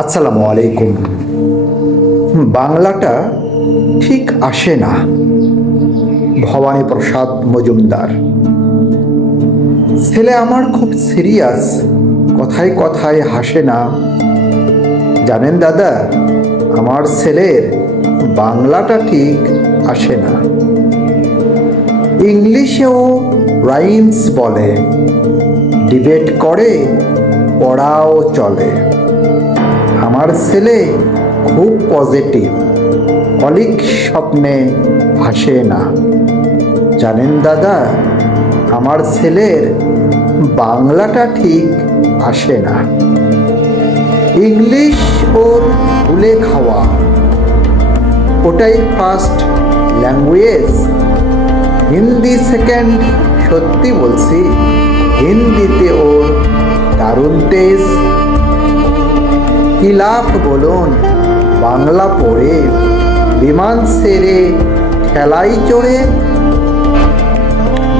আসসালামু আলাইকুম। বাংলাটা ঠিক আসে না। ভবানী প্রসাদ মজুমদার। ছেলে আমার খুব সিরিয়াস, কথায় কথায় হাসে না। জানেন দাদা, আমার ছেলের বাংলাটা ঠিক আসে না। ইংলিশেও রাইমস বলে, ডিবেট করে, পড়াও চলে। আমার ছেলে খুব পজিটিভ, অলিক স্বপ্নে ভাসে না। জানেন দাদা, আমার ছেলের বাংলাটা ঠিক আসে না। ইংলিশ ওর ভুলে খাওয়া, ওটাই ফার্স্ট ল্যাঙ্গুয়েজ। হিন্দি সেকেন্ড, সত্যি বলছি, হিন্দিতে ওর দারুণ তেজ। কি লাভ বলুন বাংলা পড়ে, বিমান সেরে ঠেলাই চড়ে।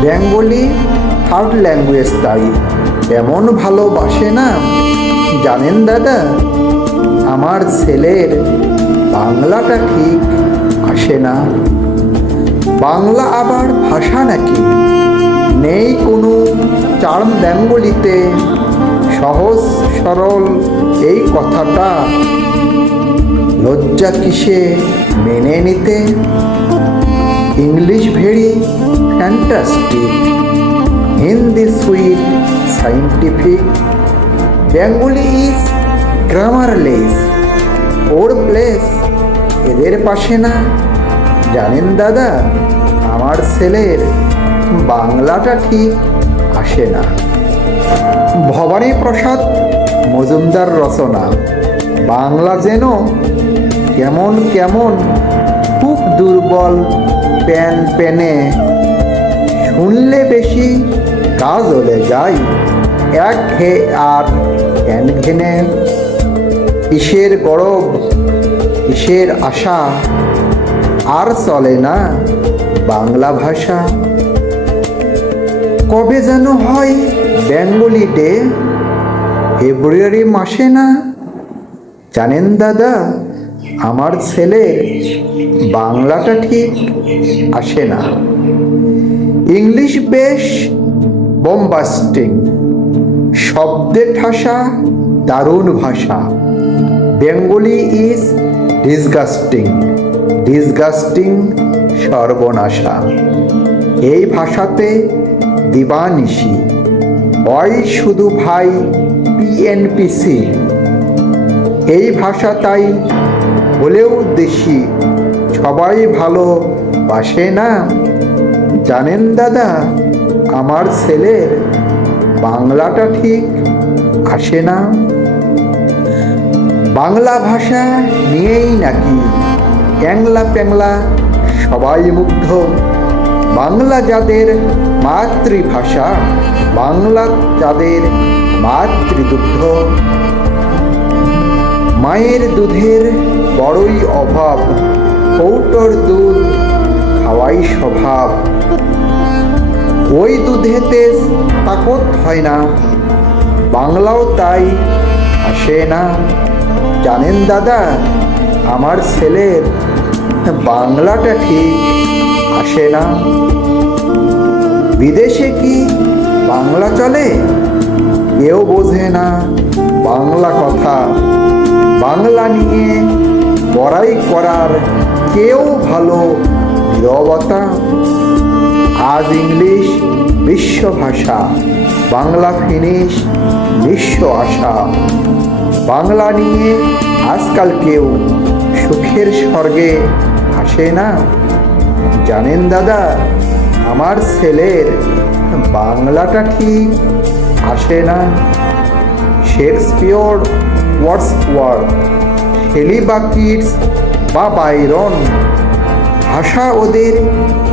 বেঙ্গলি থার্ড ল্যাঙ্গুয়েজ, তাই এমন ভালোবাসে না। জানেন দাদা, আমার ছেলের বাংলাটা ঠিক আসে না। বাংলা আবার ভাষা নাকি? নেই কোনো চার্ম বেঙ্গলিতে। সহজ সরল এই কথাটা লজ্জা কিসে মেনে নিতে। English very fantastic, Hindi sweet scientific, Bengali is grammarless. ওর প্লেস এদের পাশে না। জানেন দাদা, আমার ছেলের বাংলাটা ঠিক আসে না। ভবানী প্রসাদ মজুমদার রচনা। বাংলা যেন কেমন কেমন, খুব দুর্বল, প্যান পেনে। শুনলে বেশি গা জ্বলে যায়, এক ঘে আর প্যান ঘেনে। কিসের গরব, কিসের আশা, আর চলে না বাংলা ভাষা। কবে যেন হয় বেঙ্গলি ডে, ফেব্রুয়ারি মাসে না। জানেন দাদা, আমার ছেলের বাংলাটা ঠিক আসে না। ইংলিশ বেশ বোম্বাস্টিং, শব্দে ঠাসা, দারুণ ভাষা। বেঙ্গলি ইজ ডিসগাস্টিং, ডিসগাস্টিং সর্বনাশা। এই ভাষাতে দিবানিশি হয় শুধু ভাই পিএনপিসি। এই ভাষা তাই হলেও দেশি, সবাই ভালো বাসে না। জানেন দাদা, আমার ছেলের বাংলাটা ঠিক আসে না। বাংলা ভাষা নিয়েই নাকি ট্যাংলা প্যাংলা সবাই মুগ্ধ। বাংলা যাদের মাতৃভাষা, বাংলা যাদের মাতৃদুগ্ধ। মায়ের দুধের বড়ই অভাব, কৌটোর দুধ খাওয়াই স্বভাব। ওই দুধেতে তাকত হয় না, বাংলাও তাই আসে না। জানেন দাদা, আমার ছেলের বাংলাটা ঠিক আসে না। বিদেশে কি বাংলা চলে? কেউ বোঝে না বাংলা কথা। বাংলা নিয়ে বড়াই করার কেউ ভালো নীরবতা। আজ ইংলিশ বিশ্ব ভাষা, বাংলা ফিনিশ বিশ্ব আশা। বাংলা নিয়ে আজকাল কেউ সুখের স্বর্গে আসে না। জানেন দাদা, আমার ছেলের বাংলাটা ঠিক আসে না। শেক্সপিয়র, ওয়ার্ডসওয়ার্থ, শেলি বা কিটস বা বাইরন, ভাষা ওদের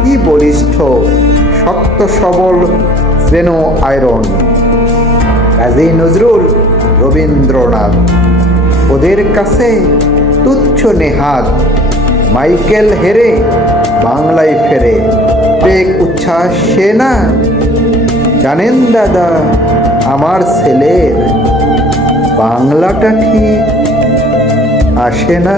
কি বলিষ্ঠ, শক্ত সবল যেন আয়রন। কাজী নজরুল, রবীন্দ্রনাথ, ওদের কাছে তুচ্ছ নেহাত। মাইকেল হেরে বাংলায় ফেরে, বেগ উচ্ছ্বাস সে না। জানেন দাদা, আমার ছেলের বাংলাটা ঠিক আসে না।